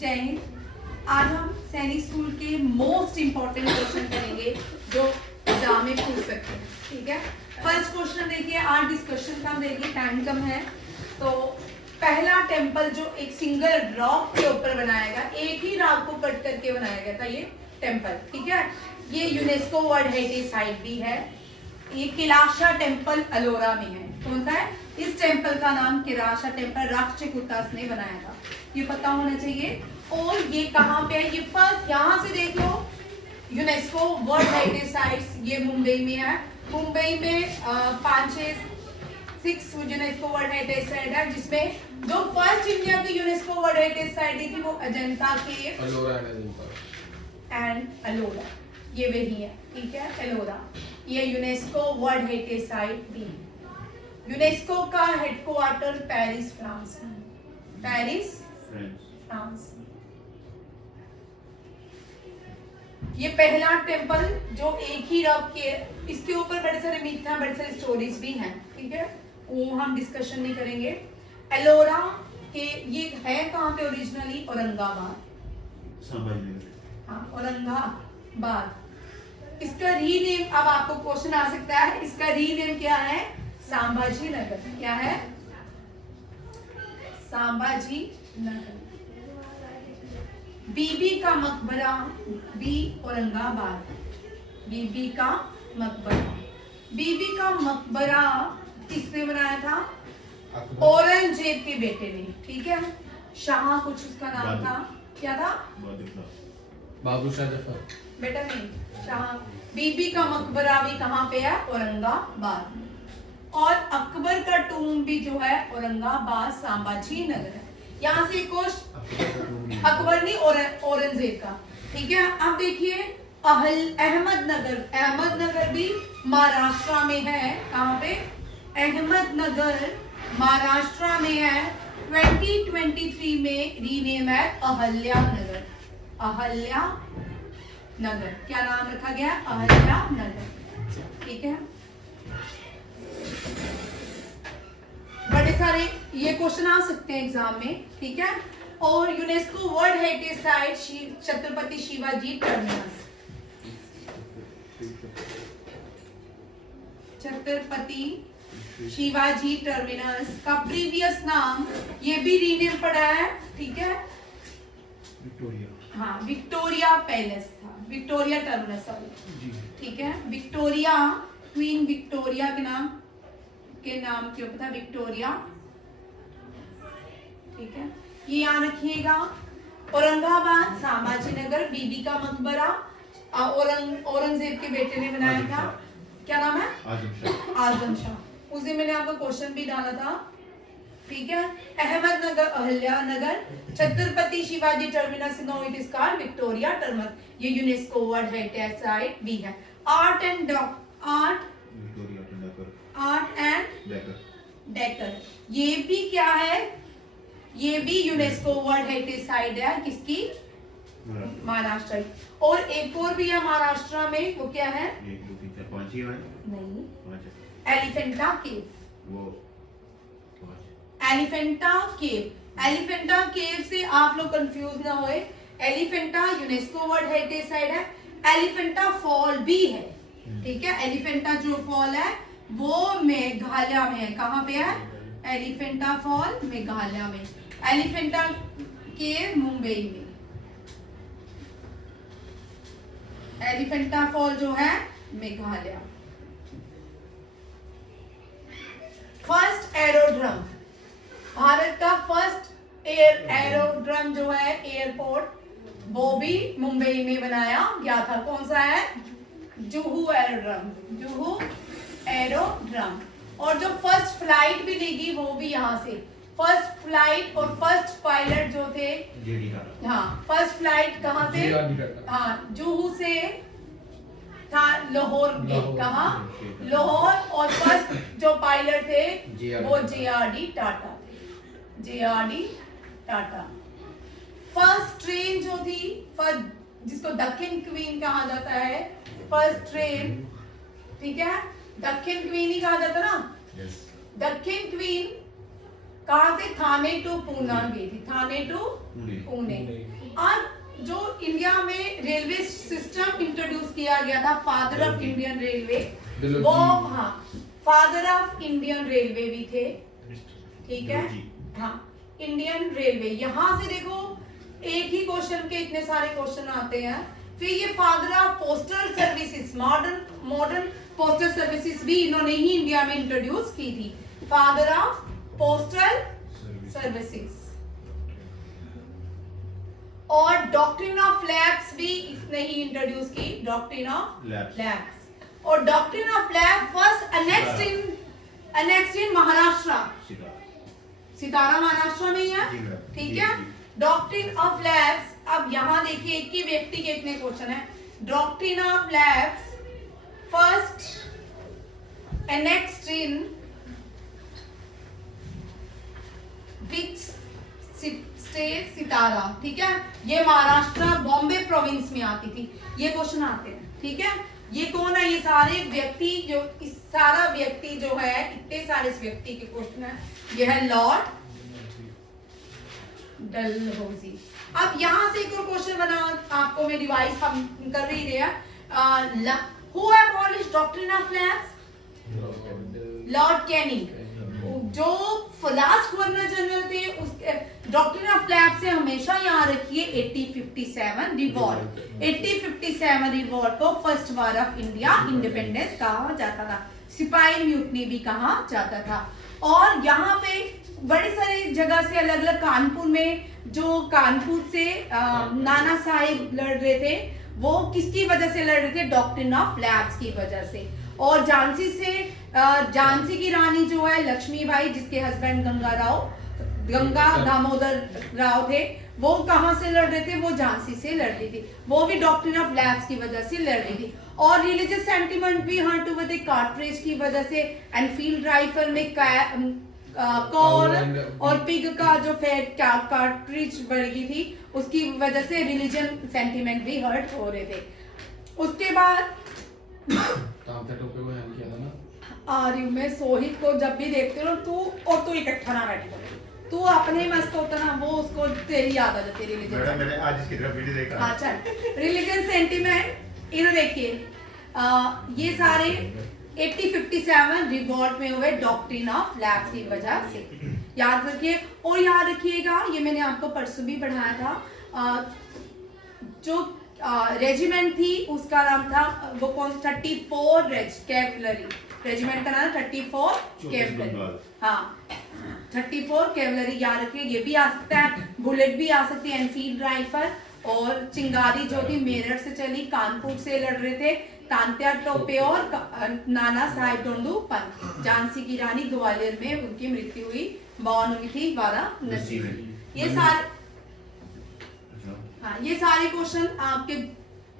जय हिंद। आज हम सैनिक स्कूल के मोस्ट इंपॉर्टेंट क्वेश्चन करेंगे जो एग्जाम में पूछ सकते हैं। ठीक है, फर्स्ट क्वेश्चन देखिए, आज डिस्कशन कम देखिए, टाइम कम है। तो पहला टेम्पल जो एक सिंगल रॉक के ऊपर बनाया गया, एक ही रॉक को कट करके बनाया गया था ये टेम्पल। ठीक है, ये यूनेस्को वर्ल्ड हेरिटेज साइट भी है। ये किलाशा टेम्पल अलोरा में है। कौन सा है? इस टेम्पल का नाम किलाशा टेम्पल राष्ट्रकूटास ने बनाया था, ये पता होना चाहिए। और ये कहाँ पे है? ये फर्स्ट यहाँ से देख लो, यूनेस्को वर्ल्ड हेरिटेज साइट्स ये मुंबई में है। मुंबई में 5-6 यूनेस्को वर्ल्ड हेरिटेज साइट है, जिसमें जो फर्स्ट इंडिया की यूनेस्को वर्ल्ड हेरिटेज साइट थी वो अजंता केव एंड अलोरा, ये वही है। ठीक है, एलोरा ये यूनेस्को वर्ल्ड हेरिटेज साइट भी। यूनेस्को का हेडक्वार्टर पेरिस फ्रांस में, पेरिस फ्रांस। ये पहला टेम्पल जो एक ही रॉक के, इसके ऊपर बड़े सारे मिथ हैं, बड़े सारे स्टोरीज भी हैं। ठीक है, वो हम डिस्कशन नहीं करेंगे। एलोरा के ये है कहाँ पे ओरिजिनली? औरंगाबाद। हाँ, औरंगाबाद। इसका रीनेम, अब आपको क्वेश्चन आ सकता है, इसका रीनेम क्या है? संभाजी नगर। क्या है? संभाजी नगर। बीबी का मकबरा भी औरंगाबाद। बीबी का मकबरा, बीबी का मकबरा किसने बनाया था? औरंगजेब के बेटे ने। ठीक है, शाह कुछ उसका नाम था, क्या था? बाबू शाह जफर बेटा नहीं, शाह। बीबी का मकबरा भी कहाँ पे है? औरंगाबाद। और अकबर का टूम भी जो है औरंगाबाद संभाजी नगर है। यहाँ से क्वेश्चन, अकबर नहीं औरंगजेब का। ठीक है, अब देखिए अहमदनगर, अहमदनगर भी महाराष्ट्र में है। कहाँ पे? अहमदनगर महाराष्ट्र में है। 2023 में रीनेम है अहल्या नगर। अहल्या नगर, क्या नाम रखा गया? अहल्या नगर। ठीक है, बड़े सारे ये क्वेश्चन आ सकते हैं एग्जाम में। ठीक है, और UNESCO world heritage site Chhatrapati Shivaji terminus. Chhatrapati Shivaji terminus का प्रीवियस नाम, ये भी रीनेम पड़ा है। ठीक है, हाँ, विक्टोरिया पैलेस था, विक्टोरिया टर्मिनस, सॉरी। ठीक है, विक्टोरिया, क्वीन विक्टोरिया के नाम के ऊपर था विक्टोरिया। ठीक है, ये याद रखिएगा। औरंगाबाद, संभाजी नगर, बीबी का मकबरा औरंगजेब के बेटे ने बनाया था। क्या नाम है? आजम शाह। उस दिन मैंने आपको क्वेश्चन भी डाला था। ठीक है, Ahmednagar, Ahilya Nagar, Chhatrapati Shivaji Terminus, no it is called Victoria Terminus. ये यूनेस्को वर्ल्ड हेरिटेज साइट भी है। आर्ट एंड डेकर, ये भी क्या है? ये भी यूनेस्को वर्ल्ड हेरिटेज साइट है। किसकी? महाराष्ट्र। और एक और भी है महाराष्ट्र में, वो क्या है? नहीं, एलिफेंटा केव। एलिफेंटा केव, एलिफेंटा केव से आप लोग कंफ्यूज ना होए। Elephanta UNESCO world heritage site है। एलिफेंटा फॉल भी है। ठीक है, एलिफेंटा जो फॉल है वो मेघालय में है। कहाँ पे है? एलिफेंटा फॉल मेघालय में। एलिफेंटा केव मुंबई में। एलिफेंटा फॉल जो है मेघालय। फर्स्ट एरोड्रम, भारत का फर्स्ट एरोड्रम जो है एयरपोर्ट, वो भी मुंबई में बनाया गया था। कौन सा है? Juhu aerodrome, Juhu aerodrome. और जो फर्स्ट फ्लाइट भी लेगी वो भी यहाँ से। फर्स्ट फ्लाइट और फर्स्ट पायलट जो थे, हाँ, फर्स्ट फ्लाइट कहाँ से? हाँ, जुहू से था लाहौर में। कहाँ? लाहौर। और फर्स्ट जो पायलट थे वो JRD टाटा थे, JRD टाटा। फर्स्ट ट्रेन जो थी, फर्स्ट जिसको दक्षिण क्वीन कहा जाता है, फर्स्ट ट्रेन। ठीक है, दक्षिण क्वीन ही कहा जाता ना। दक्षिण क्वीन कहाँ से? थाने टू पूना गई थी, थाने टू पुणे। आज जो इंडिया में रेलवे सिस्टम इंट्रोड्यूस किया गया था, फादर ऑफ इंडियन रेलवे, वो हाँ फादर ऑफ इंडियन रेलवे भी थे, ठीक है। हाँ इंडियन रेलवे, यहाँ से देखो एक ही क्वेश्चन के इतने सारे क्वेश्चन आते हैं। फिर ये father of postal services, modern postal services भी इन्होंने ही इंडिया में इंट्रोड्यूस की थी, फादर ऑफ पोस्टल सर्विसेज। और डॉक्ट्रिन ऑफ लैब्स भी इसने ही इंट्रोड्यूस की, डॉक्ट्रिन ऑफ लैब्स। और doctrine of lapse first annexed in Maharashtra, Satara Maharashtra में ही है, ठीक है। डॉक्ट्रिन ऑफ लैब्स, अब यहां देखिए एक ही व्यक्ति के इतने क्वेश्चन है। Doctrine of lapse first annexed in which state? Satara, ठीक है। ये महाराष्ट्र बॉम्बे प्रोविंस में आती थी, ये क्वेश्चन आते हैं, ठीक है। ये कौन है? ये सारे व्यक्ति, जो इस सारा व्यक्ति जो है, इतने सारे इस व्यक्ति के क्वेश्चन है। ये है लॉर्ड डलहौजी। अब यहां से एक और क्वेश्चन बना, आपको मैं रिवाइज हम कर ही रहे हैं। Who abolished doctrine of labs? Lord Canning, जो लास्ट गवर्नर जनरल थे। उसके डॉक्ट्रिन ऑफ लैब से हमेशा यहाँ रखिए 1857 रिवॉल्ट। 1857 रिवॉल्ट को first war of India independence कहा जाता था, सिपाही म्यूटनी भी कहा जाता था। और यहाँ पे बड़ी सारी जगह से अलग अलग, कानपुर में, जो कानपुर से नाना साहेब लड़ रहे थे, वो किसकी वजह से लड़ रहे थे? डॉक्ट्रिन ऑफ लैब्स की वजह से। और झांसी से झांसी की रानी जो है लक्ष्मीबाई, जिसके हस्बैंड गंगा दामोदर राव थे, वो कहां से लड़ रहे थे? वो झांसी से लड़ रही थी, वो भी डॉक्ट्रिन ऑफ लैब्स की वजह से लड़ रही थी। और रिलीजियस सेंटिमेंट भी हर्ट हुए थे कार्ट्रिज की वजह से। एनफील्ड राइफल में कॉर और पिग का जो कार्ट्रिज बढ़ गई थी, उसकी वजह से रिलीजन सेंटिमेंट भी हर्ट हो रहे थे। उसके बाद मैं सोहित को जब भी देखती हूँ, तू इकट्ठा ना बैठी, तू अपने मस्त होता ना, वो उसको तेरी याद आ जाती है रिलीजन। मैंने आज इसकी तरफ वीडियो देखा। अच्छा, रिलीजन सेंटिमेंट इन्हें देखिए, ये सारे 1857 रिवॉल्ट में हुए डॉक्ट्रिन ऑफ लैब्स की वजह से, याद रखिए। और याद रखिएगा, ये मैंने आपको परसों भी पढ़ाया था, जो रेजिमेंट थी उसका नाम था, वो कौन? 34 कैवलरी रेजिमेंट का नाम 34 कैवलरी। हाँ 34 कैवलरी, याद रखिए। ये भी आ सकता है, बुलेट भी आ सकती है, एनफील्ड राइफल। और चिंगारी जो थी मेरठ से चली, कानपुर से लड़ रहे थे तांत्या टोपे और नाना साहेब टोंडू पंत। झांसी की रानी ग्वालियर में उनकी मृत्यु हुई, बॉर्न हुई थी वाराणसी में। ये सारे, हाँ ये सारे क्वेश्चन आपके,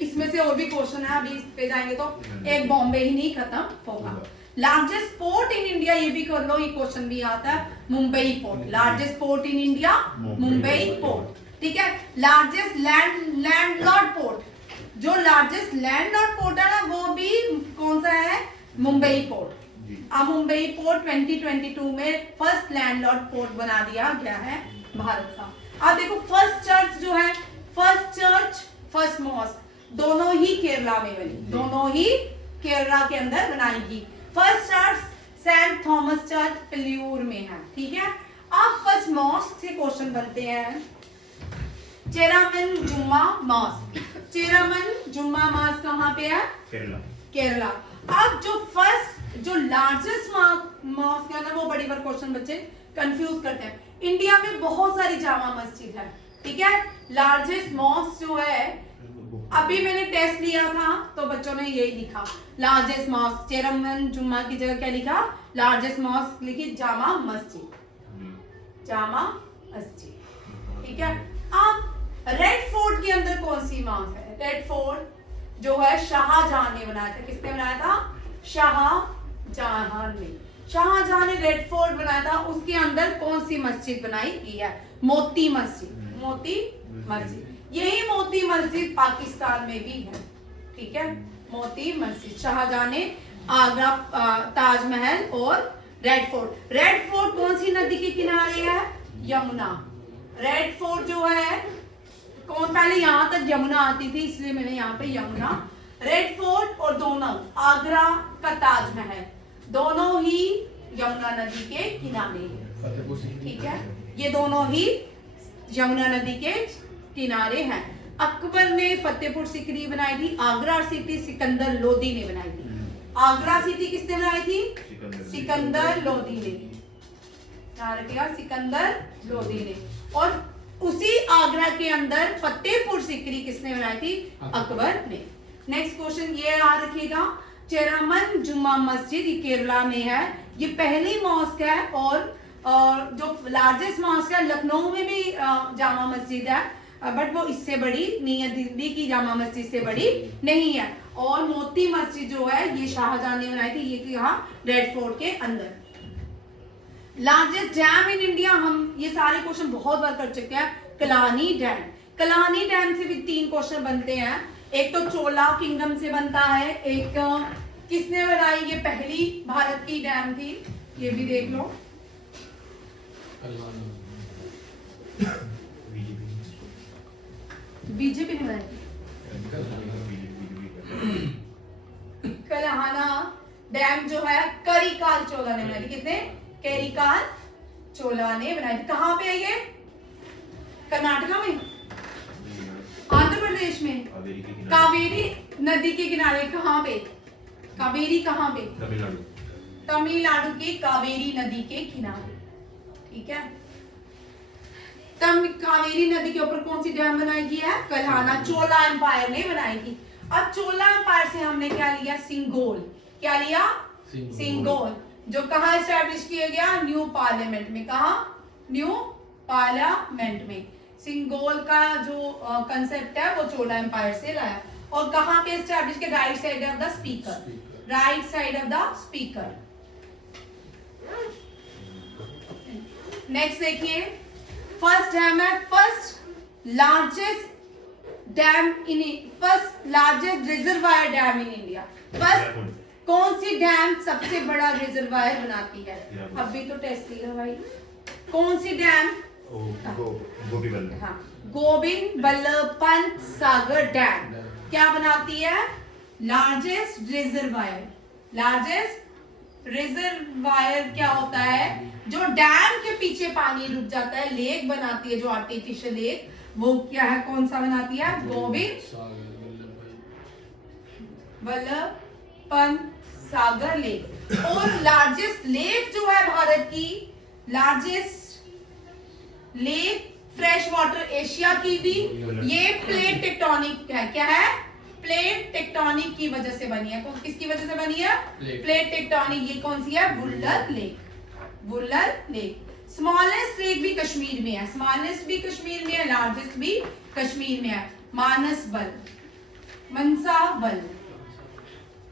इसमें से और भी क्वेश्चन है, अभी इस पे जाएंगे तो एक बॉम्बे ही नहीं खत्म होगा। लार्जेस्ट पोर्ट इन इंडिया, ये भी कर लो, ये क्वेश्चन भी आता है, Mumbai port. Largest port in India Mumbai port, ठीक है। लार्जेस्ट लैंडलॉर्ड पोर्ट, जो लार्जेस्ट लैंडलॉर्ड पोर्ट है ना, वो भी कौन सा है? मुंबई पोर्ट। अब मुंबई पोर्ट 2022 में फर्स्ट लैंडलॉर्ड पोर्ट बना दिया गया है भारत का। अब देखो फर्स्ट चर्च जो है, फर्स्ट चर्च, फर्स्ट मॉस्क, दोनों ही केरला में बनी, दोनों ही केरला के अंदर बनाई गई। First church Saint Thomas church Palayur में है, ठीक है। अब फर्स्ट मॉस्क से क्वेश्चन बनते हैं। चेरामन जुम्मा मॉस्क, चेरामन जुम्मा मॉस्क कहाँ पे है? केरला। अब जो लार्जेस्ट मॉस्क है ना, वो बड़ी बार क्वेश्चन बच्चे कंफ्यूज करते हैं। इंडिया में बहुत सारी जामा मस्जिद है, ठीक है। लार्जेस्ट मॉस्क जो है, अभी मैंने टेस्ट लिया था तो बच्चों ने यही लिखा, लार्जेस्ट मॉस्क। चेरामन जुम्मा की जगह क्या लिखा? लार्जेस्ट मॉस्क लिखी, जामा मस्जिद, जामा मस्जिद, ठीक है। अब रेड फोर्ट के अंदर कौन सी मॉस्क है? रेड फोर्ट जो है शाहजहां ने बनाया था। किसने बनाया था? शाहजहां ने। शाहजहां ने रेड फोर्ट बनाया था, उसके अंदर कौन सी मस्जिद बनाई गई है? मोती मस्जिद, मोती मस्जिद। यही मोती मस्जिद पाकिस्तान में भी है, ठीक है। मोती मस्जिद शाहजहां ने आगरा, ताजमहल और रेड फोर्ट। रेड फोर्ट कौन सी नदी के किनारे है? यमुना। रेड फोर्ट जो है कौन, पहले यहां तक यमुना आती थी इसलिए मैंने यहाँ पे यमुना। रेड फोर्ट और दोनों आगरा का ताजमहल दोनों ही यमुना नदी के किनारे हैं। ठीक है, ये दोनों ही यमुना नदी के किनारे हैं। अकबर ने फतेहपुर सीकरी बनाई थी, आगरा सिटी सिकंदर लोदी ने बनाई थी। आगरा सिटी किसने बनाई थी? सिकंदर लोदी ने। याद रखिएगा, सिकंदर लोदी ने। और उसी आगरा के अंदर फतेहपुर सीकरी किसने बनाई थी? अकबर ने। नेक्स्ट क्वेश्चन ये याद रखिएगा, चेरामन जुम्मा मस्जिद ये केरला में है। ये पहली मॉस्क है और जो लार्जेस्ट मॉस्क है लखनऊ में भी जामा मस्जिद है, बट वो इससे बड़ी नहीं है, दिल्ली की जामा मस्जिद से बड़ी नहीं है। और मोती मस्जिद जो है ये शाहजहां ने बनाई थी, ये यहाँ रेड फोर्ट के अंदर। लार्जेस्ट डैम इन इंडिया, हम ये सारे क्वेश्चन बहुत बार कर चुके हैं। कलानी डैम, कलानी डैम से भी 3 क्वेश्चन बनते हैं। एक तो चोला किंगडम से बनता है, एक किसने बनाई, ये पहली भारत की डैम थी, ये भी देख लो। बीजेपी ने बनाई कलहाना डैम जो है करिकाल चोला ने बनाई थी। किसने? करिकाल चोला ने बनाई थी। कहाँ पे है ये? कर्नाटका में, आंध्र प्रदेश में, कावेरी नदी के किनारे। कहाँ पे? कावेरी कहाँ पे? तमिलनाडु के कावेरी नदी के किनारे। ठीक है, तब कावेरी नदी के ऊपर कौन सी डैम बनाई गई है? कल्हाना, चोला एम्पायर ने बनाई थी। अब चोला एम्पायर से हमने क्या लिया? सिंगोल। क्या लिया? सिंगोल, जो कहाँ एस्टैब्लिश किया गया? न्यू पार्लियामेंट में। कहा? न्यू पार्लियामेंट में। सिंगोल का जो कंसेप्ट है वो चोला एम्पायर से लाया। और कहाँ पे एस्टैब्लिश किया? Right side of the speaker, right side of the speaker. Next देखिए, फर्स्ट डैम है, first largest reservoir dam in India. First कौन सी डैम सबसे बड़ा रिजर्वायर बनाती है? अभी तो टेस्ट लिया भाई। कौन सी डैम? गोविंद बल्लभ पंत सागर डैम क्या बनाती है? Largest reservoir. लार्जेस्ट रिजर्वायर क्या होता है? जो डैम के पीछे पानी रुक जाता है, लेक बनाती है, जो आर्टिफिशियल लेक, वो क्या है? कौन सा बनाती है? गोविंद बल्लभ पंत सागर लेक। और लार्जेस्ट लेक जो है भारत की, largest lake fresh water Asia की भी, ये प्लेट टेक्टोनिक है। क्या है? प्लेट टेक्टोनिक की वजह से बनी है। किसकी वजह से बनी है? Plate tectonic. ये कौन सी है? Wular lake. Wular lake. Smallest lake भी कश्मीर में है, स्मॉलेस्ट भी कश्मीर में है, लार्जेस्ट भी कश्मीर में है। मानसबल, मनसाबल,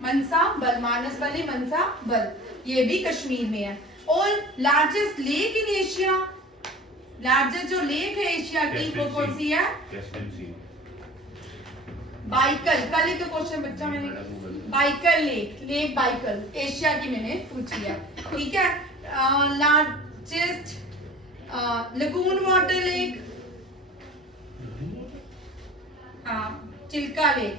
मनसाबल, मानसबल, मनसाबल, ये भी कश्मीर में है। और largest lake in Asia, largest जो लेक है एशिया की वो कौन सी है? बाइकल। कल ही तो क्वेश्चन बच्चा मैंने Baikal lake, lake Baikal Asia की मैंने पूछी है। ठीक है, लार्जेस्ट लगून वाटर लेक, हाँ Chilka lake,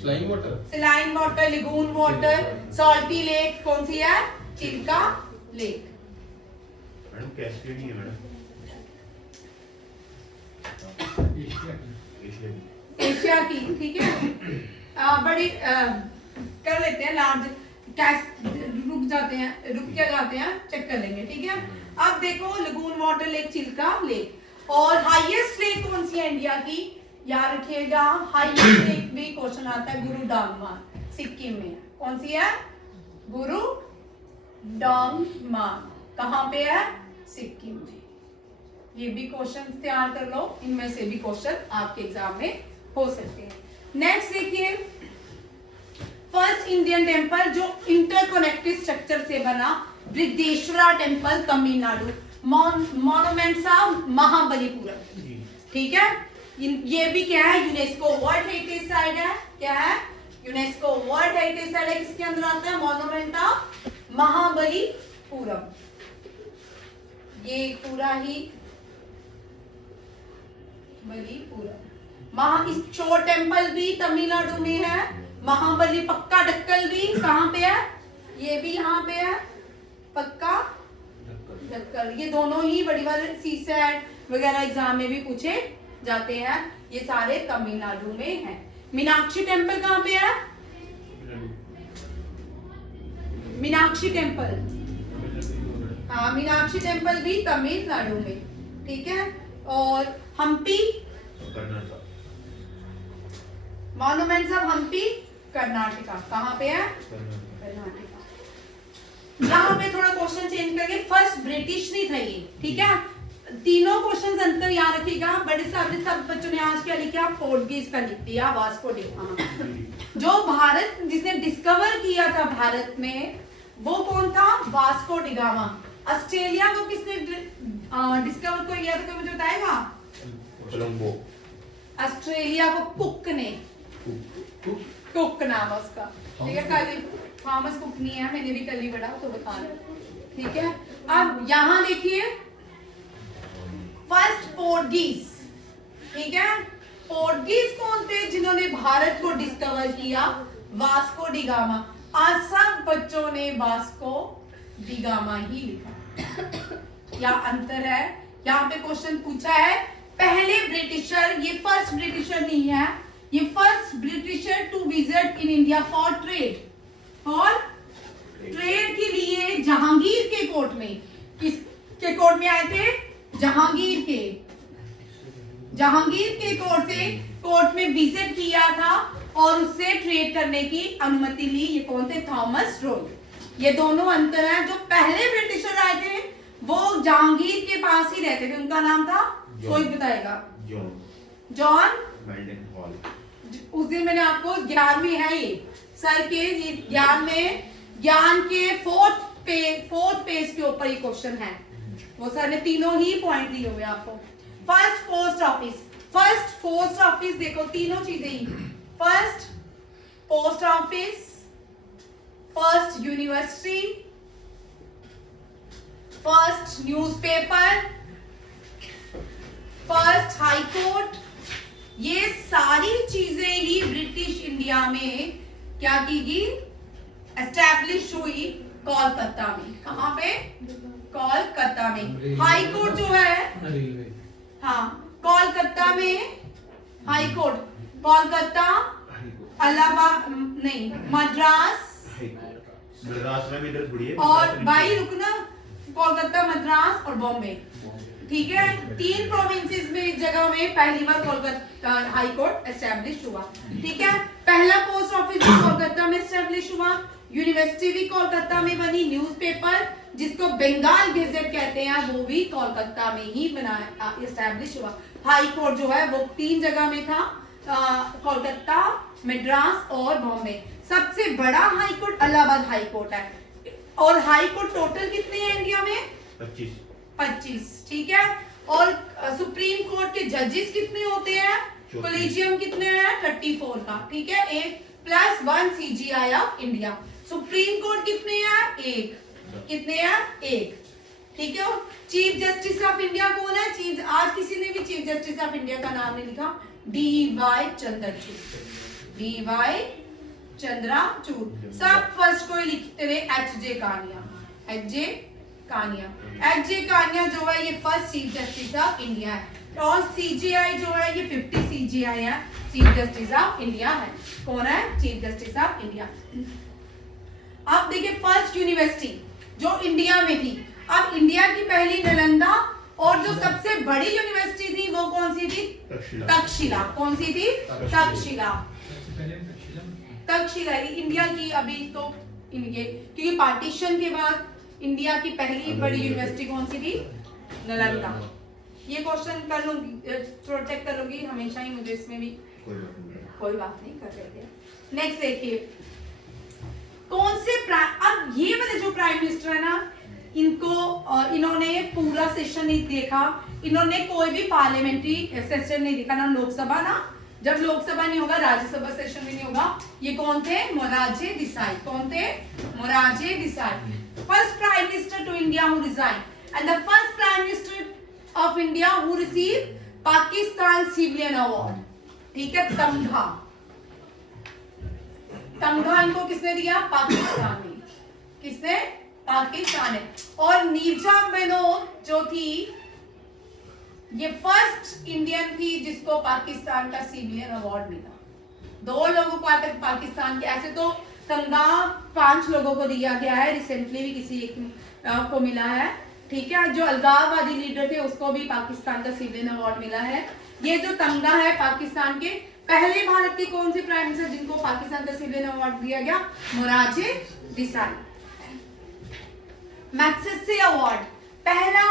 slime water, saline water, lagoon water, salty lake कौन सी है? चिल्का लेक। मैडम कैस्केड नहीं है मैडम, एशिया की। ठीक है, बड़ी कर लेते हैं लार्ज, रुक जाते हैं, रुक क्या जाते हैं, चेक कर लेंगे। ठीक है, अब देखो lagoon water lake, Chilka lake. और हाईएस्ट लेक कौन सी है इंडिया की? याद रखिएगा, हाईएस्ट लेक भी क्वेश्चन आता है, गुरु डांगमार, सिक्किम में। कौन सी है? गुरु डांगमार। कहाँ पे है? सिक्किम में। ये भी क्वेश्चन तैयार कर लो, इनमें से भी क्वेश्चन आपके एग्जाम में हो सकते हैं। नेक्स्ट देखिए, फर्स्ट इंडियन टेंपल जो इंटरकनेक्टेड स्ट्रक्चर से बना, Brihadeeswara temple, Tamil Nadu, monuments of Mahabalipuram. ठीक है, ये भी क्या है? यूनेस्को वर्ल्ड हेरिटेज साइट है। क्या है? यूनेस्को वर्ल्ड हेरिटेज साइट है। किसके अंदर आता है? मॉन्यूमेंट ऑफ महाबलीपुरम, ये पूरा ही बलीपुरम। इस चोर टेम्पल भी तमिलनाडु में है। महाबली पक्का डक्कल भी कहाँ पे है? ये भी यहाँ पे है, पक्का डक्कल। ये दोनों ही बड़ी बार सीसेट वगैरह एग्जाम में भी पूछे जाते हैं। ये सारे तमिलनाडु में हैं। मीनाक्षी टेम्पल कहाँ पे है? मीनाक्षी टेम्पल, हाँ मीनाक्षी टेम्पल भी तमिलनाडु में, ठीक है। और हम्पी, मॉन्यूमेंट्स ऑफ हम्पी कर्नाटका, कहाँ पे है? कर्नाटका। यहाँ पे थोड़ा क्वेश्चन चेंज करके, फर्स्ट ब्रिटिश नहीं था ये, ठीक है। तीनों क्वेश्चंस अंतर याद रखिएगा। बड़े सारे सब बच्चों ने आज क्या लिखा? पोर्टुगीज का लिख दिया, वास्को डी गामा। जो भारत जिसने डिस्कवर किया था भारत में, वो कौन था? Vasco D gamma. ऑस्ट्रेलिया को किसने डिस्कवर को किया था, कोई मुझे बताएगा? कोलंबो। ऑस्ट्रेलिया को कुक ने, कुक नाम है उसका, ठीक है। कल थॉमस कुक नहीं है, मैंने भी कल ही पढ़ा तो बता रहे, ठीक है। अब यहाँ देखिए, फर्स्ट पोर्टुगीज, ठीक है। पोर्टुगीज कौन थे जिन्होंने भारत को डिस्कवर किया? Vasco D gamma. आज सब बच्चों ने वास्को डी गामा ही लिखा। क्या अंतर है? यहाँ पे क्वेश्चन पूछा है, पहले ब्रिटिशर, ये फर्स्ट ब्रिटिशर नहीं है, ये first Britisher to visit in India for trade, for trade के लिए जहांगीर के कोर्ट में। किसके कोर्ट में आए थे? जहांगीर के कोर्ट में विजिट किया था और उससे ट्रेड करने की अनुमति ली। ये कौन थे? Thomas road. ये दोनों अंतर है। जो पहले ब्रिटिशर आए थे वो जहांगीर के पास ही रहते थे, उनका नाम था, कोई बताएगा? जॉन मेल्टन हॉल। उस दिन मैंने आपको ज्ञान में है, ये सर के ज्ञान के फोर्थ पेज के ऊपर ये क्वेश्चन है। वो सर ने तीनों ही पॉइंट दिए हुए आपको। फर्स्ट पोस्ट ऑफिस देखो, तीनों चीजें ही, first post office, first university, first newspaper, first high court, ये सारी चीजें ही ब्रिटिश इंडिया में क्या की गई? एस्टैब्लिश हुई कोलकाता में। कहां पे? कोलकाता में। हाई कोर्ट जो है, हाँ कोलकाता में हाई कोर्ट, कोलकाता, इलाहाबाद नहीं, मद्रास में भी इधर थोड़ी है। और भाई रुकना, कोलकाता, मद्रास और बॉम्बे, ठीक है। 3 प्रोविंसेस में, इस जगह में पहली बार कोलकाता हाई कोर्ट एस्टैब्लिश हुआ, ठीक है। पहला पोस्ट ऑफिस भी कोलकाता में एस्टैब्लिश हुआ, यूनिवर्सिटी भी कोलकाता में बनी, न्यूज़पेपर जिसको बंगाल गेजेट कहते हैं वो भी कोलकाता में ही बनाया, एस्टैब्लिश हुआ। हाई कोर्ट जो है वो 3 जगह में था, कोलकाता, मद्रास और बॉम्बे। सबसे बड़ा high court Allahabad high court है। और हाई कोर्ट टोटल कितने हैं इंडिया में? 25, ठीक है। और सुप्रीम कोर्ट के जजेस कितने होते हैं? कोलिजियम कितने हैं? 34 का, ठीक है। 1 + 1 CGI of India. Supreme court कितने हैं? 1। कितने हैं? 1, ठीक है। चीफ जस्टिस ऑफ इंडिया कौन है? आज किसी ने भी चीफ जस्टिस ऑफ इंडिया का नाम नहीं लिखा। DY चंद्रचूड़। सब फर्स्ट को लिखते हुए HJ कानिया जो है ये first chief justice of India है। और CGI जो है ये 50 CGI है, चीफ जस्टिस ऑफ इंडिया है। कौन है? Chief justice of India. अब देखिए, फर्स्ट यूनिवर्सिटी जो इंडिया में थी, अब इंडिया की पहली नालंदा, और जो सबसे बड़ी यूनिवर्सिटी थी वो कौन सी थी? तक्षशिला। कौन सी थी? तक्षशिला इंडिया की अभी तो इनके, क्योंकि पार्टीशन के बाद इंडिया की पहली बड़ी यूनिवर्सिटी कौन सी थी? नालंदा। ये क्वेश्चन कर लूंगी, थोड़ा चेक कर लूंगी, हमेशा ही मुझे इसमें भी कोई बात नहीं कर रहे थे। नेक्स्ट देखिए, कौन से अब ये वाले जो प्राइम मिनिस्टर है ना, इन्होंने पूरा सेशन नहीं देखा, इन्होंने कोई भी पार्लियामेंट्री सेशन नहीं देखा, ना लोकसभा, ना जब लोकसभा नहीं होगा राज्यसभा सेशन भी नहीं होगा। ये कौन थे? मोरारजी देसाई। कौन थे? Morarji Desai. first prime minister to India who resigned, and the first prime minister of India who received Pakistan Civilian Award. ठीक है, तमघा, तमघा इनको किसने दिया? पाकिस्तान ने. किसने? पाकिस्तान ने. और नीरजा बेनोज जो थी, ये फर्स्ट इंडियन थी जिसको पाकिस्तान का सिविलियन अवार्ड मिला. 2 लोगों को आज तक पाकिस्तान के, ऐसे तो तमगा 5 लोगों को दिया गया है, रिसेंटली भी किसी एक को मिला है. ठीक है, जो अलगाववादी लीडर थे उसको भी पाकिस्तान का सिविलियन अवार्ड मिला है. ये जो तमगा है पाकिस्तान के पहले भारत के कौन से प्राइम मिनिस्टर जिनको पाकिस्तान का सिविलियन अवार्ड दिया गया? मोरारजी देसाई. मैग्सेसे अवार्ड, पहला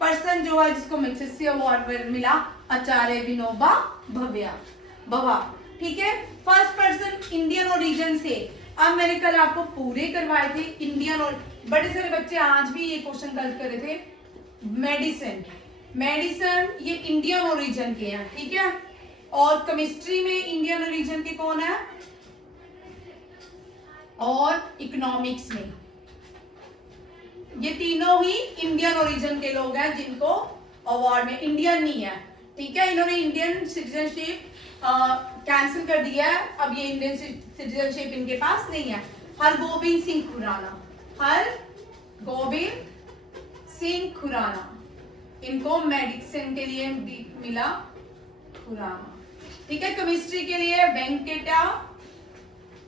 पर्सन जो है जिसको मैग्सेसे अवार्ड मिला, आचार्य विनोबा भावे. ठीक है, फर्स्ट पर्सन इंडियन ओरिजिन से. अब मैंने कल आपको पूरे करवाए थे इंडियन, और बड़े सारे बच्चे आज भी ये क्वेश्चन कल कर रहे थे. मेडिसिन ये इंडियन ओरिजिन के हैं. ठीक है, और केमिस्ट्री में इंडियन ओरिजिन के कौन है? और इकोनॉमिक्स में ये तीनों ही इंडियन ओरिजिन के लोग हैं जिनको अवार्ड में. इंडियन नहीं है. ठीक है, इन्होंने इंडियन सिटीजनशिप कैंसिल कर दिया है. अब ये इंडियन सिटीजनशिप इनके पास नहीं है. हरगोबिंद सिंह खुराना, हरगोबिंद सिंह खुराना, इनको मेडिसिन के लिए मिला खुराना. ठीक है, केमिस्ट्री के लिए वेंकटा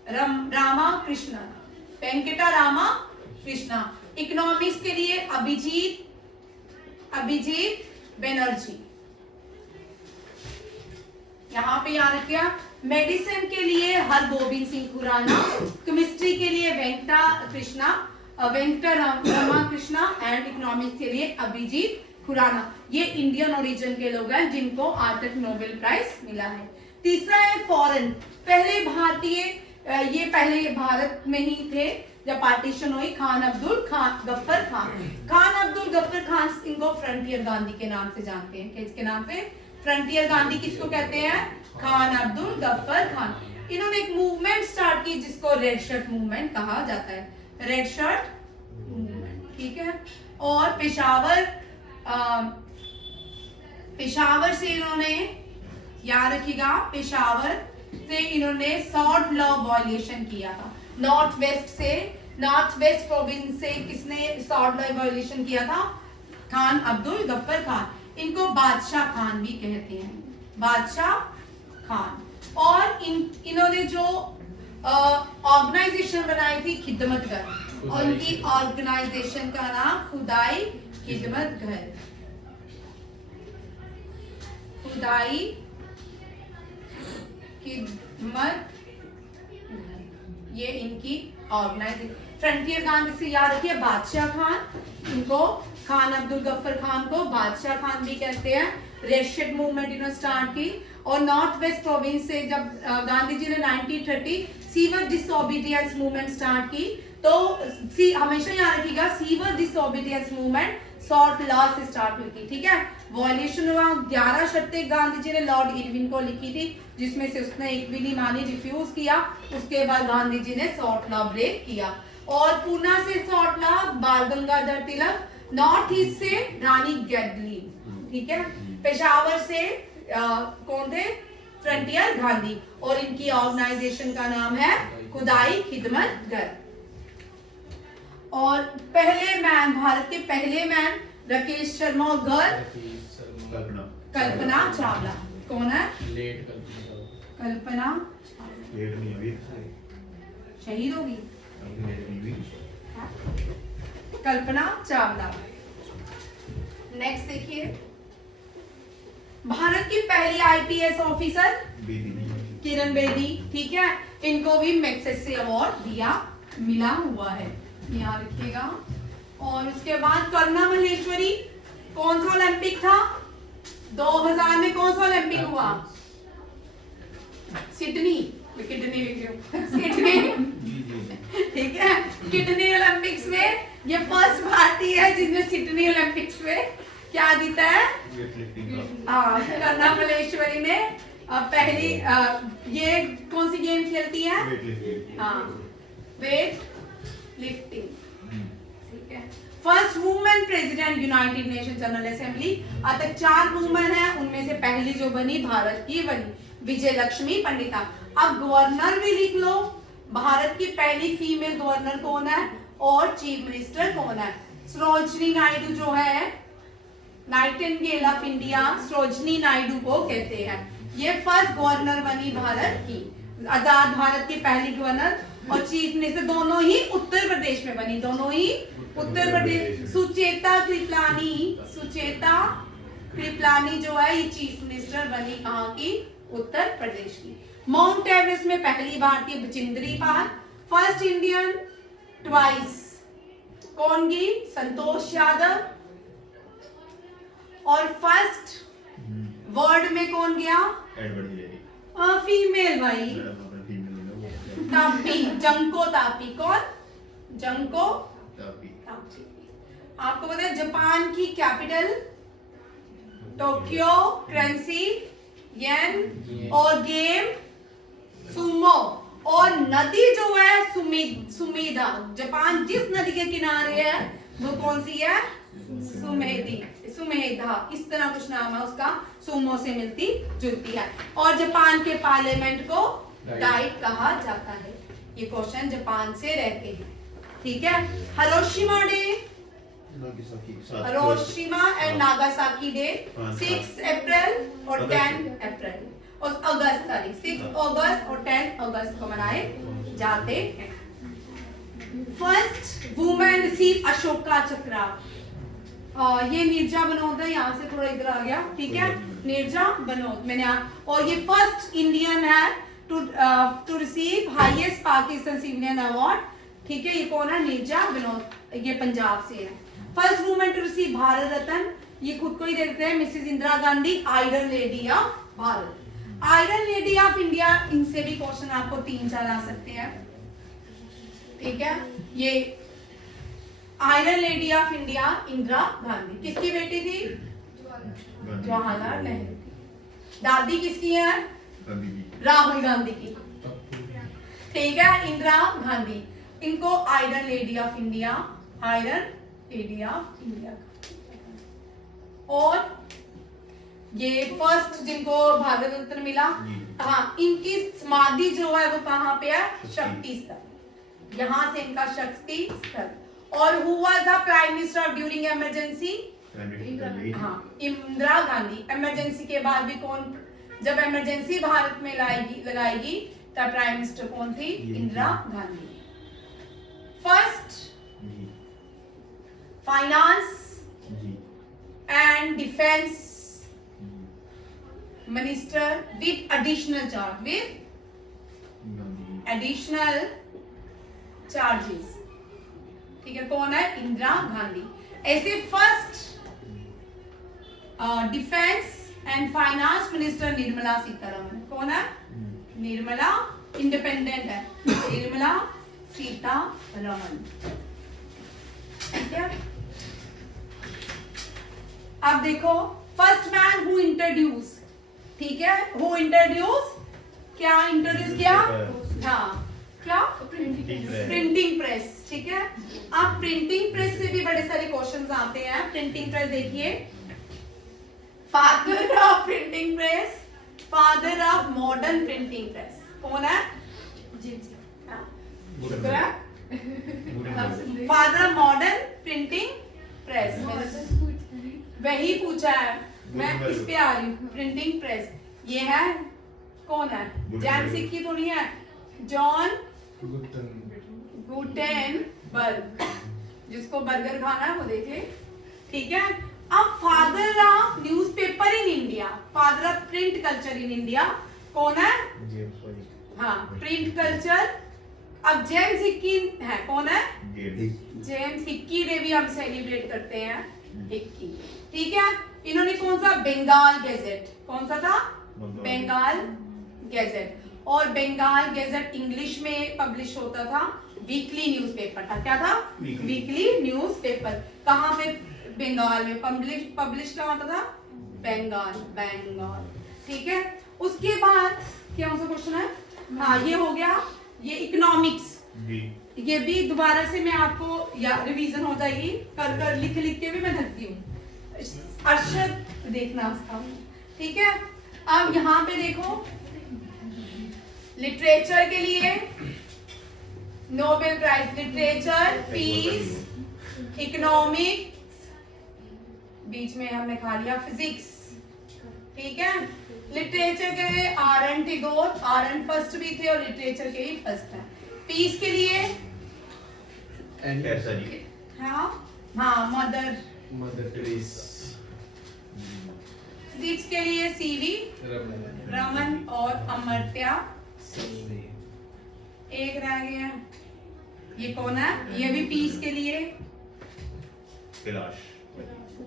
रामा कृष्णा. इकोनॉमिक्स के लिए अभिजीत बनर्जी. यहाँ पे याद रखिए. मेडिसिन के लिए हरगोबिंद सिंह खुराना, केमिस्ट्री के लिए वेंकटा रामा कृष्णा एंड इकोनॉमिक्स के लिए अभिजीत खुराना. ये इंडियन ओरिजिन के लोग हैं जिनको आज तक नोबेल प्राइज मिला है. तीसरा है फॉरेन. पहले भारतीय, ये पहले भारत में ही थे जब पार्टीशन हुई. खान अब्दुल गफ्फर खान, इनको फ्रंटियर गांधी के नाम से जानते हैं. किसके नाम से? फ्रंटियर गांधी. किसको कहते हैं? खान अब्दुल गफ्फर खान. इन्होंने एक मूवमेंट स्टार्ट की जिसको रेड शर्ट मूवमेंट कहा जाता है. Red shirt movement. ठीक है, और पेशावर से इन्होंने, याद रखिएगा, पेशावर से इन्होंने सॉल्ट लॉ वायलेशन किया था. नॉर्थ वेस्ट प्रोविंस से किसने सॉल्ट लॉ वायलेशन किया था? खान अब्दुल गफ्फर खान. इनको बादशाह खान भी कहते हैं, बादशाह खान. और इन्होंने जो ऑर्गेनाइजेशन बनाई थी खिदमत घर, और उनकी ऑर्गेनाइजेशन का नाम खुदाई खिदमत घर. खुदाई खिदमत, ये इनकी ऑर्गेनाइजेशन. फ्रंटियर गांधी से याद रखिए बादशाह खान, इनको खान अब्दुल गफ्फर खान को बादशाह खान भी कहते हैं. रेड शर्ट मूवमेंट इन्होंने स्टार्ट की. और नॉर्थ वेस्ट प्रोविंस से जब गांधी जी ने 1930 सिविल डिसओबीडियंस मूवमेंट स्टार्ट की, तो हमेशा याद रखिएगा civil disobedience movement salt law से स्टार्ट हुई थी. ठीक है, वायलेशन हुआ. 11 शर्तें गांधी जी ने लॉर्ड इरविन को लिखी थी, जिसमें से उसने एक भी नहीं मानी, रिफ्यूज किया. उसके बाद गांधी जी ने सॉल्ट लॉ ब्रेक किया. और पूना से सॉल्ट लॉ बाल गंगाधर तिलक, नॉर्थ ईस्ट से रानी गैडली. ठीक है, पेशावर से कौन थे? फ्रंटियर गांधी. और इनकी ऑर्गेनाइजेशन का नाम है खुदाई खिदमत घर. और पहले मैन, भारत के पहले मैन राकेश शर्मा और कल्पना चावला. कौन है? लेट कल्पना लेट नहीं हुई, शहीद होगी लेट नहीं हुई. कल्पना चावला. नेक्स्ट देखिए, भारत की पहली आईपीएस ऑफिसर किरण बेदी. ठीक है, इनको भी मैग्सेसे अवार्ड मिला हुआ है, यहाँ रखिएगा. और उसके बाद करुणा मल्लेश्वरी, कौन सा ओलंपिक था 2000 में? कौन सा ओलंपिक हुआ? सिडनी. ठीक है, सिडनी ओलंपिक्स में ये फर्स्ट भारतीय है जिसने सिडनी ओलंपिक्स में क्या जीता है? करुणा मल्लेश्वरी ने पहली, ये कौन सी गेम खेलती है? हाँ, वेट लिफ्टिंग. ठीक है। First women president United nation general assembly, अब तक 4 वुमेन है, उनमें से पहली जो बनी भारत की बनी विजय लक्ष्मी पंडिता। अब गवर्नर भी लिख लो, भारत की पहली फीमेल गवर्नर कौन है और चीफ मिनिस्टर कौन है। सरोजनी नायडू जो है, Nightingale of India Sarojini Naidu को कहते हैं। ये फर्स्ट गवर्नर बनी भारत की, आजाद भारत की पहली गवर्नर, और चीफ मिनिस्टर दोनों ही उत्तर प्रदेश में बनी, दोनों ही उत्तर प्रदेश। सुचेता कृपलानी जो है ये चीफ मिनिस्टर बनी कहाँ की, उत्तर प्रदेश की। माउंट एवरेस्ट में पहली भारतीय बचिंद्री पाल, फर्स्ट इंडियन ट्वाइस कौन की, संतोष यादव। और फर्स्ट वर्ल्ड में कौन गया, एडवर्ड हिलेरी। फीमेल भाई, फीमेल तापी, जंको तापी। कौन, जंको तापी। तापी। आपको पता है जापान की कैपिटल टोक्यो, करेंसी येन, और गेम सुमो, और नदी जो है सुमेधा। जापान जिस नदी के किनारे है वो कौन सी है, सुमेधा, इस तरह कुछ नाम है उसका, सुमो से मिलती जुलती है। और जापान के पार्लियामेंट को डाइट कहा जाता है। ये क्वेश्चन जापान से रहते हैं, ठीक है। हिरोशिमा एंड नागासाकी डे 6 अप्रैल और 10 अप्रैल और अगस्त, 6 अगस्त और 10 अगस्त को मनाए जाते हैं। फर्स्ट वुमेन रिसीव अशोका चक्र, ये नीरजा बनोद है, यहाँ से थोड़ा इधर आ गया, ठीक है, नीरजा बनोद मैंने और ये फर्स्ट इंडियन है to receive highest Pakistan civilian award, ठीक है। ये कौन है, नीरजा बनोद, ये पंजाब से है। First women to receive Bharat Ratna, ये खुद को ही देखते हैं, Mrs Indira Gandhi, iron lady of Bharat, iron lady of India. इनसे भी क्वेश्चन आपको 3-4 आ सकते हैं, ठीक है। ये iron lady of India Indira Gandhi किसकी बेटी थी, जवाहरलाल नेहरू की। दादी किसकी है, राहुल गांधी की, ठीक है, इंदिरा गांधी। इनको iron lady of India, iron lady of India. और ये फर्स्ट जिनको भारत रत्न मिला, हाँ, इनकी समाधि जो है वो कहाँ पे है, शक्ति स्थल, यहाँ से इनका शक्ति स्थल। और who was the prime minister during emergency, हाँ, इंदिरा गांधी। इमरजेंसी के बाद भी कौन, जब इमरजेंसी भारत में लगाएगी तब प्राइम मिनिस्टर कौन थी, Indira Gandhi. First finance and defence minister with additional charge, charges, ठीक है, कौन है, इंदिरा गांधी। ऐसे first defence and finance minister Nirmala Sitharaman, कौन है, निर्मला, इंडिपेंडेंट है, निर्मला सीतारमण, ठीक है। अब देखो फर्स्ट मैन हु इंट्रोड्यूस, ठीक है, हु इंट्रोड्यूस, क्या इंट्रोड्यूस किया, हाँ, क्या, प्रिंटिंग प्रेस, ठीक है। अब प्रिंटिंग प्रेस से भी बड़े सारे क्वेश्चंस आते हैं। प्रिंटिंग प्रेस देखिए, father of printing press, father of modern printing press कौन है, father of modern printing press, वही पूछा है, मैं इस पे आ रही हूँ। प्रिंटिंग प्रेस ये है, कौन है, जेम्स हिक्की तो नहीं है, जॉन गुटेनबर्ग, जिसको बर्गर खाना है वो देख ले, ठीक है। अब father of newspaper in India, father of print culture in India कौन है, हाँ, प्रिंट कल्चर। अब जेम्स हिक्की है, कौन है, जेम्स हिक्की डे भी हम सेलिब्रेट करते हैं, हिक्की, ठीक है। इन्होंने कौन सा, बंगाल गैजेट, कौन सा था, बंगाल गैजेट। और बंगाल गैजेट इंग्लिश में पब्लिश होता था, वीकली न्यूज़पेपर था, क्या था, वीकली न्यूज़पेपर। कहाँ पे, बंगाल में पब्लिश कहाँ होता था, बंगाल, ठीक है। उसके बाद क्या सा क्वेश्चन है, हाँ, ये हो गया, ये इकोनॉमिक्स, ये भी दोबारा से मैं आपको या रिवीजन हो जाएगी, कर कर लिख लिख के भी मैं थकती हूँ। अरशद देखना उसका, ठीक है। अब यहाँ पे देखो, लिटरेचर के लिए Nobel prize, literature, peace, economics, बीच में हमने खा लिया फिजिक्स, ठीक है। लिटरेचर के लिए आर.एन. टैगोर, आर.एन. फर्स्ट भी थे और लिटरेचर के ही फर्स्ट है। पीस के लिए ऐसा जी हाँ हाँ मदर मदर टेरेसा, फिजिक्स के लिए सीवी रमन और अमर्त्य सेन। एक रह गया, ये कौन है? ये भी पीस के लिए कैलाश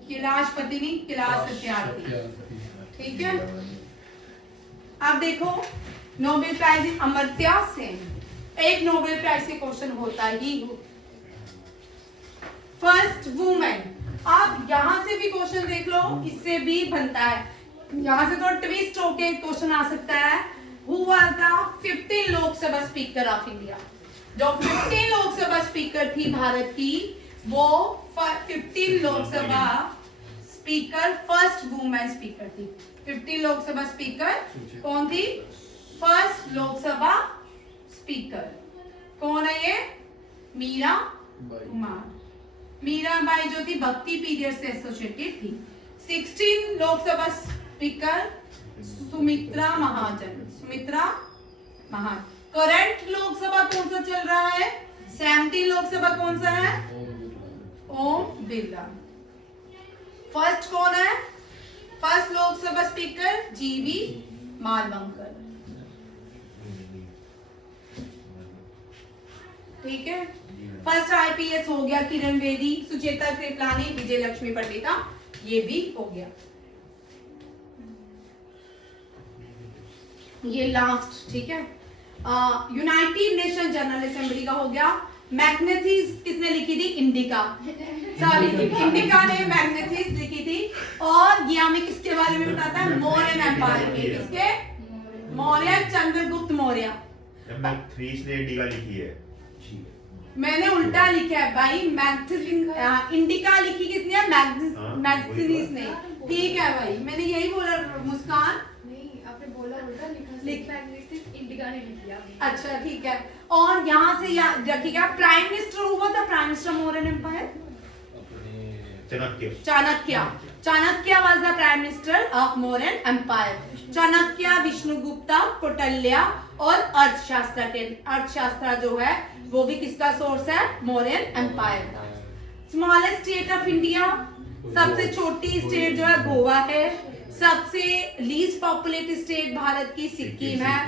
कैलाश पति नहीं, कैलाश सत्यार्थी, ठीक है। अब देखो नोबेल प्राइज अमर्त्य सेन, एक नोबेल प्राइज के क्वेश्चन होता ही हो। फर्स्ट वुमेन, आप यहां से भी क्वेश्चन देख लो, इससे भी बनता है, यहां से तो ट्विस्ट होके क्वेश्चन आ सकता है। Who was the 15 Lok Sabha speaker of India? जो 15 लोकसभा स्पीकर थी भारत की, वो 15 Lok Sabha speaker first women speaker थी। 15 लोकसभा स्पीकर कौन थी? फर्स्ट लोकसभा स्पीकर कौन है? ये मीरा कुमार, मीराबाई जो थी भक्ति पीरियड से एसोसिएटेड थी। 16 लोकसभा स्पीकर सुमित्रा महाजन, सुमित्रा महाजन। करंट लोकसभा कौन सा चल रहा है? 17 लोकसभा कौन सा है? ओम बिरला। फर्स्ट कौन है? फर्स्ट लोकसभा स्पीकर जीवी मालवंकर, ठीक है। फर्स्ट आईपीएस हो गया किरण बेदी, सुचेता कृपलानी, विजय लक्ष्मी पंडिता, ये भी हो गया। ये लास्ट, ठीक है। यूनाइटेड नेशन जनरल असेंबली का हो गया। मैग्नेथिस किसने लिखी थी? इंडिका, सॉरी इंडिका ने मैग्नेथिस लिखी थी। और ये हमें किसके बारे में बताता है? मौर्यन एम्पायर के। किसके? मौर्य, चंद्रगुप्त मौर्य। मैग्नेथिस ने इंडिका लिखी है, मैंने उल्टा लिखा है भाई, इंडिका लिखी किसने है? मैग्नेथिस ने, ठीक है भाई, मैंने यही बोला। मुस्कान नहीं, आपने बोला उल्टा, लिखा मैग्नेटिक इंडिका ने लिख दिया। अच्छा ठीक है। और यहाँ से रखिएगा, प्राइम मिनिस्टर हुआ था, prime minister Mauryan empire Chanakya. Chanakya, Chanakya was the prime minister of Mauryan empire. Chanakya, Vishnugupta, Kautilya और अर्थशास्त्र। अर्थशास्त्र जो है वो भी किसका सोर्स है? मौर्यन एम्पायर का। स्मॉलेस्ट स्टेट ऑफ इंडिया, सबसे छोटी स्टेट जो है गोवा है। सबसे लीस्ट पॉपुलेटेड स्टेट भारत की सिक्किम है।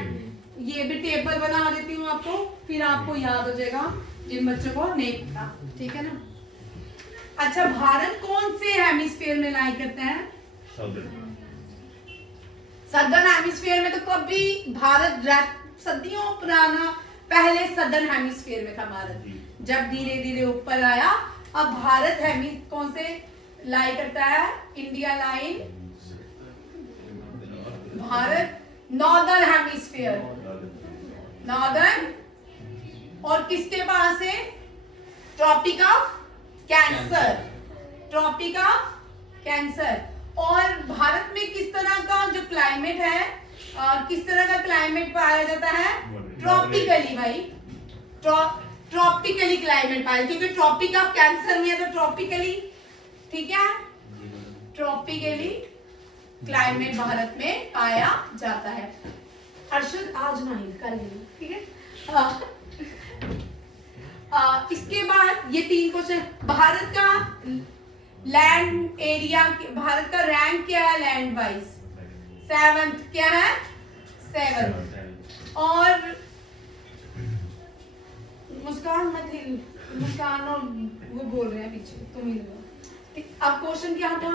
ये भी टेबल बना देती हूँ आपको, फिर आपको याद हो जाएगा जिन बच्चों को नहीं पता, ठीक है ना। अच्छा, भारत कौन से हेमिस्फीयर में लाई करते हैं? सदर्न हेमिस्फीयर में तो कभी भारत सदियों पुराना पहले सदर्न हेमिस्फीयर में था भारत, जब धीरे धीरे ऊपर आया। अब भारत कौन से लाई करता है? India line Bharat northern hemisphere, northern. और किसके पास है? Tropic of cancer, tropic of cancer. और भारत में किस तरह का जो क्लाइमेट है, किस तरह का क्लाइमेट पाया जाता है? ट्रॉपिकली भाई, ट्रॉपिकली क्लाइमेट पाया, क्योंकि ट्रॉपिक ऑफ कैंसर में है तो ट्रॉपिकली, ठीक है, ट्रॉपिकली क्लाइमेट भारत में पाया जाता है। अर्शद आज नहीं, कल नहीं, ठीक है। इसके बाद ये 3 क्वेश्चन। भारत का लैंड एरिया, भारत का रैंक क्या है लैंड वाइज? 7th, क्या है? 7th। और मुस्कान मत हिल, मुस्कान और वो बोल रहे हैं पीछे, तुम हिल लो। अब क्वेश्चन क्या था?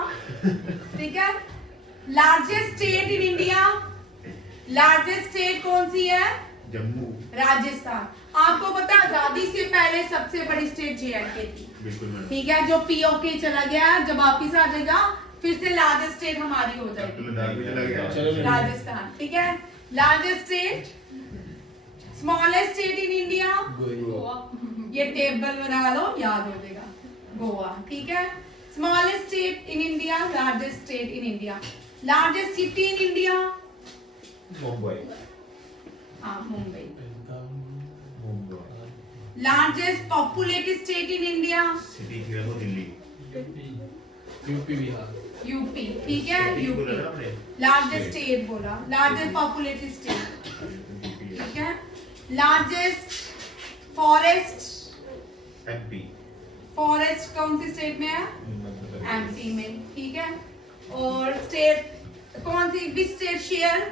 ठीक है, largest state in India, largest state कौन सी है? जम्मू, राजस्थान। आपको पता है आजादी से पहले सबसे बड़ी स्टेट जे.एंड.के थी, बिल्कुल, ठीक है, जो पीओके चला गया, जब वापिस आ जाएगा फिर से लार्जेस्ट स्टेट हमारी हो जाएगी राजस्थान, ठीक है। Largest state, smallest state in India Goa, ये टेबल बना लो, याद हो जाएगा। गोवा, ठीक है। Smallest state in India, largest state in India, largest city in India, Mumbai. हाँ Mumbai. Mumbai. Largest populated state in India, city थी वो दिल्ली। यूपी बिहार। यूपी, ठीक है यूपी। लार्जेस्ट स्टेट बोला, लार्जेस्ट पॉपुलेटेड स्टेट, ठीक है। Largest forest, MP. फॉरेस्ट कौन सी स्टेट में है? एमपी में, ठीक है। और स्टेट कौन सी, which state share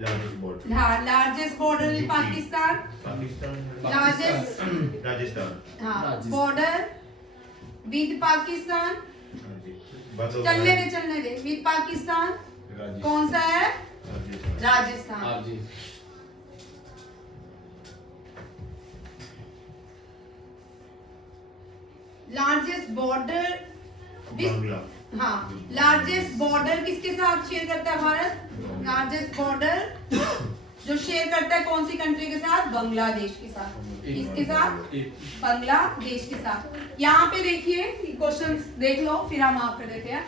largest border. हाँ largest border in Pakistan, Pakistan. Largest Rajasthan. हाँ बॉर्डर विद पाकिस्तान, चलने दे विद पाकिस्तान कौन सा है? राजस्थान। आप जी। Largest border, Bangla. हाँ लार्जेस्ट बॉर्डर किसके साथ शेयर करता है भारत? लार्जेस्ट बॉर्डर जो शेयर करता है कौन सी कंट्री के साथ? बांग्लादेश के साथ। इसके साथ? बांग्लादेश के साथ। यहाँ पे देखिए क्वेश्चन देख लो, फिर हम आप कर देते हैं।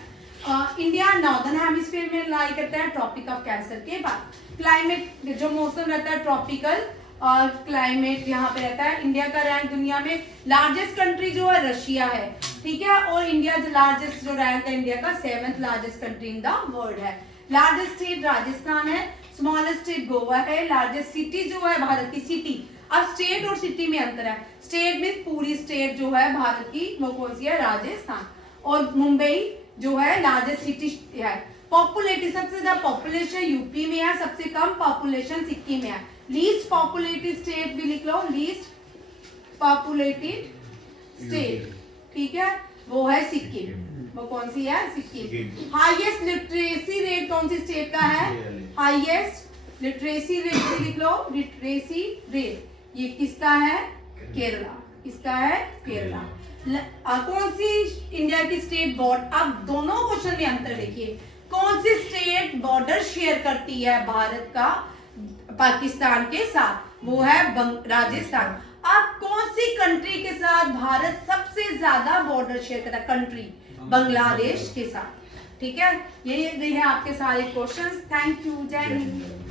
इंडिया नॉर्दर्न हेमिस्फीयर में लाई करता है, ट्रॉपिक ऑफ कैंसर के बाद। क्लाइमेट जो मौसम रहता है ट्रॉपिकल और क्लाइमेट यहाँ पे रहता है। इंडिया का रैंक दुनिया में लार्जेस्ट कंट्री जो है रशिया है, ठीक है। और इंडिया जो लार्जेस्ट जो रैंक है इंडिया का 7th largest country in the world है। लार्जेस्ट स्टेट राजस्थान है, स्मॉलेस्ट स्टेट गोवा है। लार्जेस्ट सिटी जो है भारत की सिटी, अब स्टेट और सिटी में अंतर है। स्टेट में पूरी स्टेट जो है भारत की वो कौन सी है? राजस्थान। और मुंबई जो है लार्जेस्ट सिटी है। पॉपुलेटेड सबसे ज्यादा पॉपुलेशन यूपी में है, सबसे कम पॉपुलेशन सिक्किम में है। लीस्ट पॉपुलेटेड स्टेट भी लिख लो, लीस्ट पॉपुलेटेड स्टेट, ठीक है, वो है सिक्किम। वो कौन सी है? सिक्किम। हाईएस्ट लिटरेसी रेट कौन सी स्टेट का है? हाईएस्ट लिटरेसी रेट भी लिख लो, लिटरेसी रेट ये किसका है? केरला। किसका है? केरला। कौन सी इंडिया की स्टेट बॉर्डर, अब दोनों क्वेश्चन में अंतर देखिए, कौन सी स्टेट बॉर्डर शेयर करती है भारत का पाकिस्तान के साथ? वो है राजस्थान। अब कौन सी कंट्री के साथ भारत सबसे ज्यादा बॉर्डर शेयर करता है? कंट्री बांग्लादेश के साथ, ठीक है। ये है आपके सारे क्वेश्चंस। थैंक यू, जय हिंद।